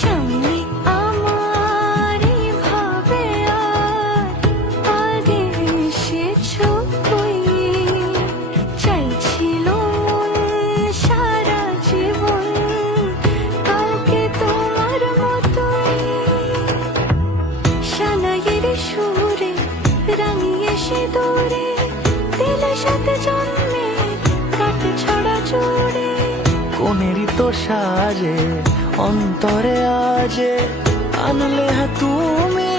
সামনে আমার ভাবে আর আগে এসেছো কই, চাইছিল মন সারা জীবন কাউকে তোমার মতোই। সানাইয়ের সুরে রাঙিয়ে সে দূরে দিলে সাথে জন্মে কাটে ছড়া জোরে। কোনেরই তো সাজে অন্তরে আজে আনলে তুমি